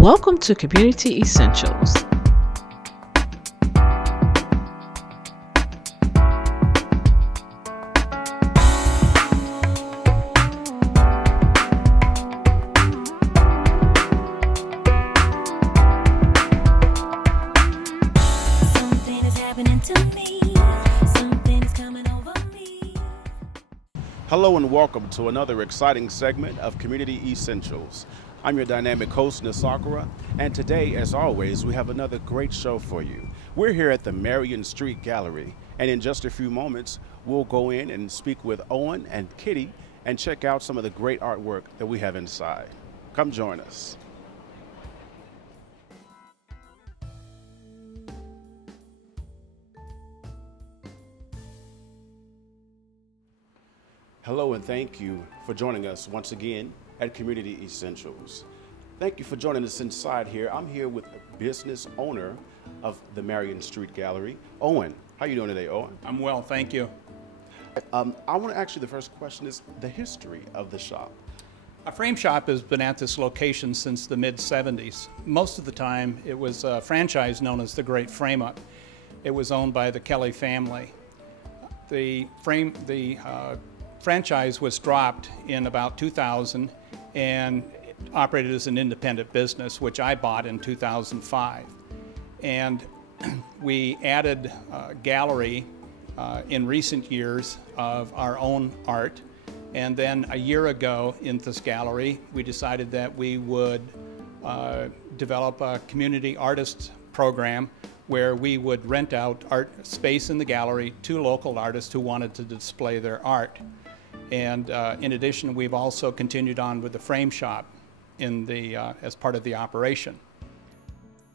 Welcome to Community Essentials. Something is happening to me. Something's coming over me. Hello and welcome to another exciting segment of Community Essentials. I'm your dynamic host, Nisakura, and today, as always, we have another great show for you. We're here at the Marion Street Gallery, and in just a few moments, we'll go in and speak with Owen and Kitty and check out some of the great artwork that we have inside. Come join us. Hello and thank you for joining us once again at Community Essentials. Thank you for joining us inside here. I'm here with the business owner of the Marion Street Gallery, Owen. How you doing today, Owen? I'm well, thank you. I want to ask you the first question is the history of the shop. A frame shop has been at this location since the mid-70s. Most of the time it was a franchise known as the Great Frame Up. It was owned by the Kelly family. The franchise was dropped in about 2000 and operated as an independent business, which I bought in 2005. And we added a gallery in recent years of our own art. And then a year ago in this gallery, we decided that we would develop a community artist program where we would rent out art space in the gallery to local artists who wanted to display their art. And in addition, we've also continued on with the frame shop as part of the operation.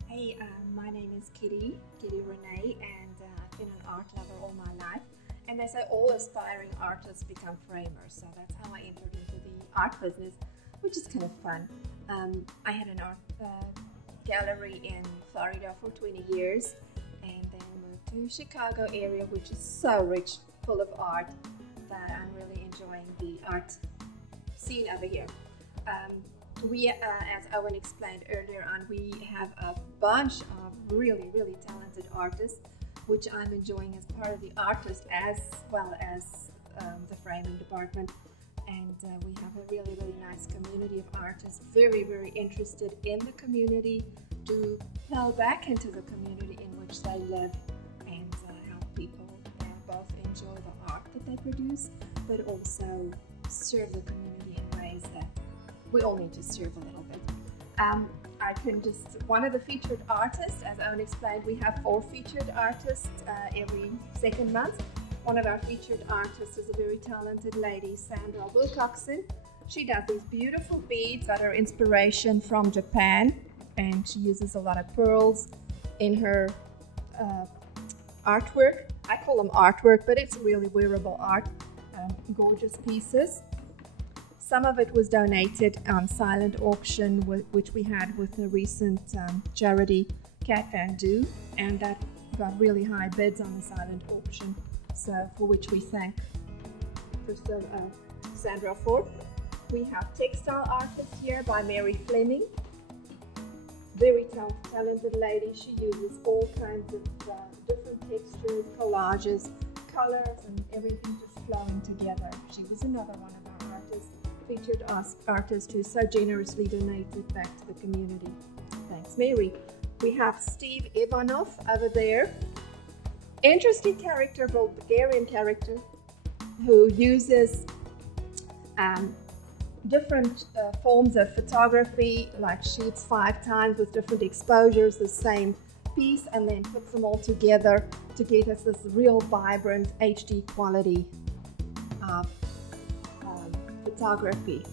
Hey, my name is Kitty Renee, and I've been an art lover all my life. And they say all aspiring artists become framers, so that's how I entered into the art business, which is kind of fun. I had an art gallery in Florida for 20 years, and then moved to Chicago area, which is so rich, full of art, that I'm really enjoying the art scene over here. We, as Owen explained earlier on, we have a bunch of really, really talented artists, which I'm enjoying as part of the artist as well as the framing department. And we have a really, really nice community of artists, very, very interested in the community, to plow back into the community in which they live and help people both enjoy the art that they produce, but also serve the community in ways that we all need to serve a little bit. One of the featured artists, as Owen explained, we have 4 featured artists every second month. One of our featured artists is a very talented lady, Sandra Wilcoxon. She does these beautiful beads that are inspiration from Japan, and she uses a lot of pearls in her artwork. I call them artwork, but it's really wearable art, gorgeous pieces. Some of it was donated on silent auction, which we had with the recent charity Kathmandu, and that got really high bids on the silent auction, so for which we thank Sandra for. We have textile artists here by Mary Fleming. Very talented lady. She uses all kinds of different textures, collages, colors, and everything just flowing together. She was another one of our artists, featured artist who so generously donated back to the community. Thanks, Mary. We have Steve Ivanov over there. Interesting character, Bulgarian character, who uses different forms of photography, like shoots 5 times with different exposures, the same piece, and then puts them all together to get us this real vibrant HD quality of photography.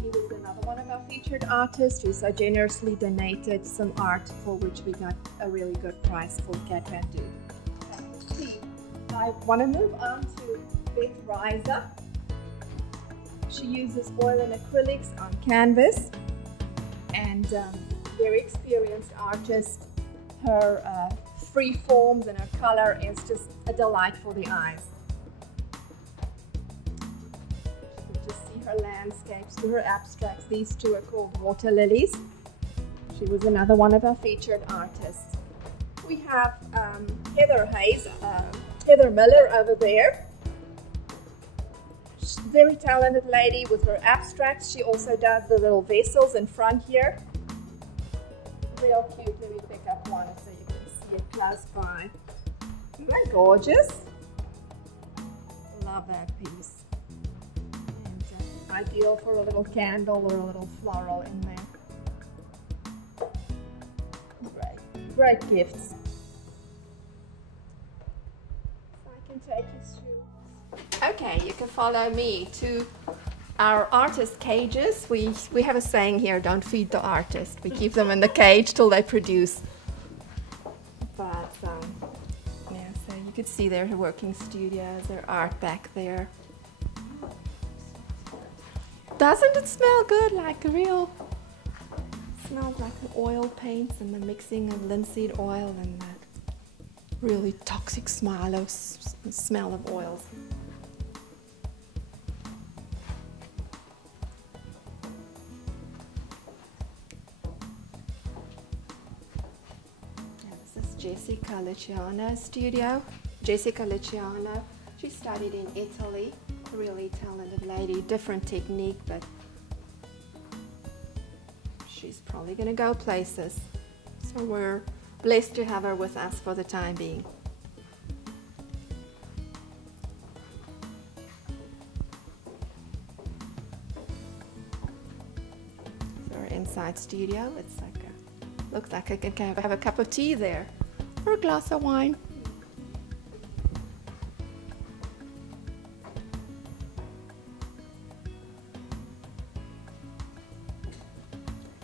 He was another one of our featured artists who so generously donated some art, for which we got a really good price for Kathmandu. I want to move on to Beth Reiser. She uses oil and acrylics on canvas, and very experienced artist. Her free forms and her color is just a delight for the eyes. You can just see her landscapes, to her abstracts. These two are called water lilies. She was another one of our featured artists. We have Heather Miller over there. She's a very talented lady with her abstracts. She also does the little vessels in front here. Real cute. Let me pick up one so you can see it close by. Isn't that gorgeous? Love that piece. And ideal for a little candle or a little floral in there. Great gifts. So I can take you through. Okay, you can follow me to our artist cages. We have a saying here, don't feed the artist. We keep them in the cage till they produce. But yeah, so you could see their working studios, their art back there. Doesn't it smell good, like a real, smells like the oil paints and the mixing of linseed oil and that really toxic smell of oils. Jessica Luciano's studio. Jessica Luciano, she studied in Italy, a really talented lady, different technique, but she's probably going to go places. So we're blessed to have her with us for the time being. So our inside studio, it's like looks like I can have a cup of tea there. Or a glass of wine.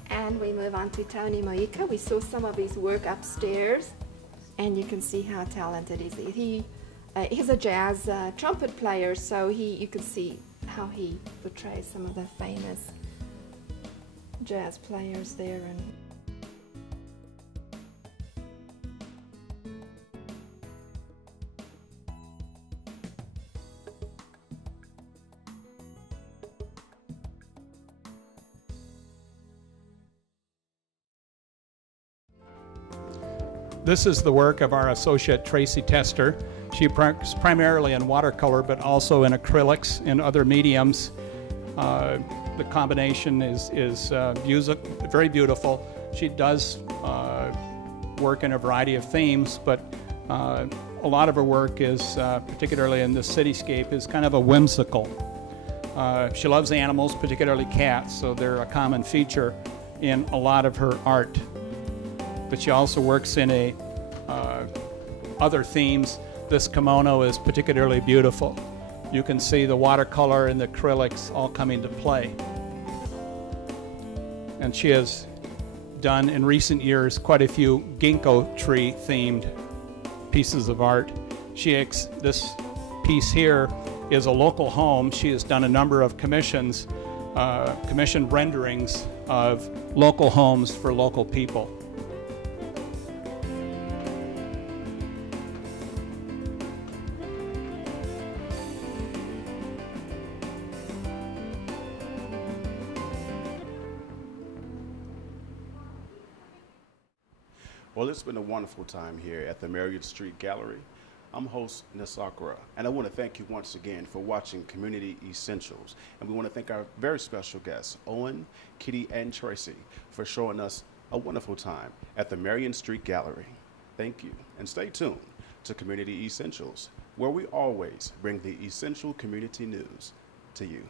And we move on to Tony Moika. We saw some of his work upstairs, and you can see how talented he is. He's a jazz trumpet player, so you can see how he portrays some of the famous jazz players there. And This is the work of our associate Tracy Tester. She works primarily in watercolor, but also in acrylics and other mediums. The combination is very beautiful. She does work in a variety of themes, but a lot of her work is, particularly in the cityscape, is kind of a whimsical. She loves animals, particularly cats, so they're a common feature in a lot of her art. But she also works in other themes. This kimono is particularly beautiful. You can see the watercolor and the acrylics all come into play. And she has done in recent years quite a few ginkgo tree themed pieces of art. This piece here is a local home. She has done a number of commissioned renderings of local homes for local people. Well, it's been a wonderful time here at the Marion Street Gallery. I'm host Nisakura, and I want to thank you once again for watching Community Essentials. And we want to thank our very special guests, Owen, Kitty, and Tracy, for showing us a wonderful time at the Marion Street Gallery. Thank you, and stay tuned to Community Essentials, where we always bring the essential community news to you.